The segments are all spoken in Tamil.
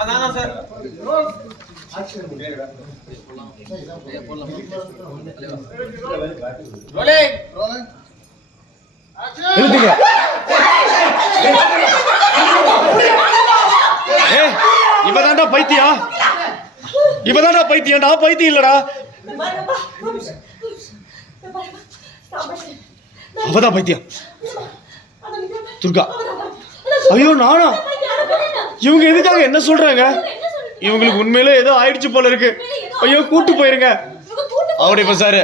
அதான் சார் இவதான்டா பைத்தியம், இவதான்டா பைத்தியம், நான் பைத்தியம் இல்லடா. அவதான் பைத்தியம் துர்கா. ஐயோ நானா? இவங்க எதுக்காக என்ன சொல்றாங்க? இவங்களுக்கு உண்மையில ஏதோ ஆயிடுச்சு போல இருக்கு. ஐயோ கூட்டு போயிருங்க அவருடைய பசாரு.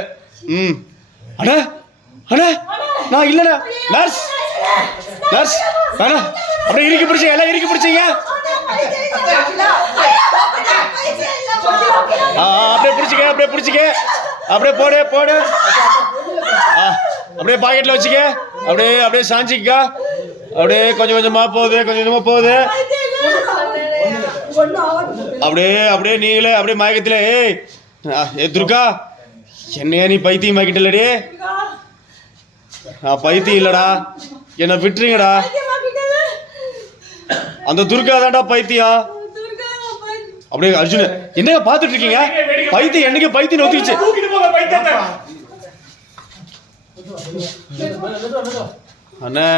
அட அட நான் இல்லடா. நர்ஸ் நர்ஸ் வேணா அப்படியே இறுக்கி பிடிச்சீங்க, எல்லாம் இறுக்கி பிடிச்சீங்க. அப்படியே பிடிச்சிக்க, அப்படியே பிடிச்சிக்க, அப்படியே போடு போடு. அப்படியே பாக்கெட்ல வச்சுக்க, அப்படியே அப்படியே சாஞ்சிக்கா. அப்படியே கொஞ்சம் கொஞ்சமா போகுது, கொஞ்சம் கொஞ்சமா போகுது. அப்படியே அப்படியே நீங்களே அப்படியே மயக்கத்துல. ஏய் துர்கா, என்னையா நீ பைத்தியம் ஆக்கிட்டலடி? நான் பைத்தியம் இல்லடா, என்னை விட்டுருங்கடா. அந்த துர்கா தான்டா பைத்தியம். அப்படியே அர்ஜுன் என்னங்க பாத்துட்டு இருக்கீங்க? பைத்தியம் என்னைக்கு பைத்தியம் நோத்திச்சு. அண்ணே